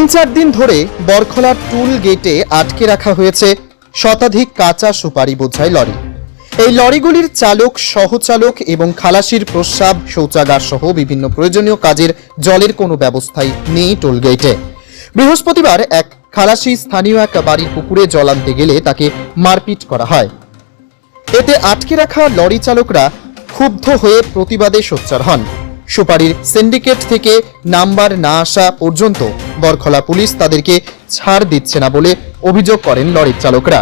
3-4 দিন ধরে বরখলা টুল গেটে আটকে রাখা হয়েছে শতাধিক কাঁচা সুপারি বোঝাই লরি। এই লরিগুলির চালক, সহচালক এবং খালাসির প্রস্রাব, শৌচাগার সহ বিভিন্ন প্রয়োজনীয় কাজের জলের কোনো ব্যবস্থাই নেই টোল গেটে। বৃহস্পতিবার এক খালাসি স্থানীয় এক বাড়ির পুকুরে জল আনতে গেলে তাকে মারপিট করা হয়। এতে আটকে রাখা লরি চালকরা ক্ষুব্ধ হয়ে প্রতিবাদে সোচ্চার হন। সুপারির সিন্ডিকেট থেকে নাম্বার না আসা পর্যন্ত বরখলা পুলিশ তাদেরকে ছাড় দিচ্ছে না বলে অভিযোগ করেন লরির চালকরা।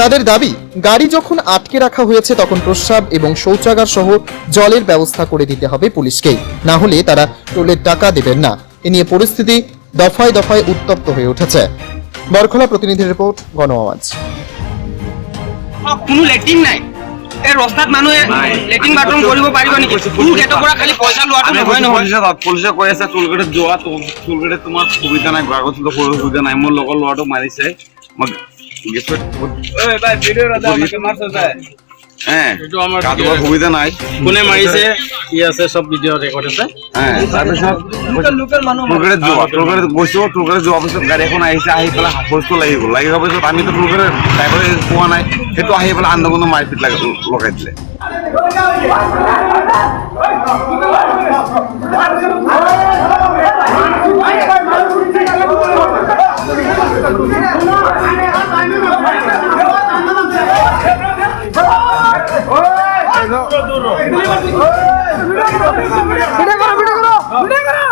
তাদের দাবি, গাড়ি যখন আটকে রাখা হয়েছে তখন প্রস্রাব এবং শৌচাগার সহ জলের ব্যবস্থা করে দিতে হবে পুলিশকেই, না হলে তারা টোলের টাকা দেবেন না। এ নিয়ে পরিস্থিতি দফায় দফায় উত্তপ্ত হয়ে উঠেছে। বরখলা প্রতিনিধির রিপোর্ট, গণ আওয়াজ। কোনো লেট্ৰিন নাই, এই ৰাস্তাত মানুহে লেট্ৰিন বাথৰুম কৰিব পাৰিব নেকি? কোনো গেটৰ পৰা খালি পইচা লোৱাটো নহয় নহয়। পুলিচে কৈ আছে টোলগেটত যোৱা, টোলগেটত তোমাৰ সুবিধা নাই, কাগজতো সুবিধা নাই। মোৰ লগৰ ল'ৰাটো মাৰিছে, মই গেটত সুবিধা নাই। কোনে মাৰিছে কি আছে চব ভিডিঅ' ৰেকৰ্ড আছে। তাৰপিছত টোলগেটত গৈছো, টোলগেটত যোৱাৰ পিছত গাড়ী এখন আহিছে, আহি পেলাই হুলস্থুল লাগি গ'ল। লাগি যোৱাৰ পিছত আমিতো টোলগেটত ড্ৰাইভাৰে পোৱা নাই, সেইটো আহি পেলাই আন্দোলনৰ মাৰপিট লগাই দিলে। ভিডিও করো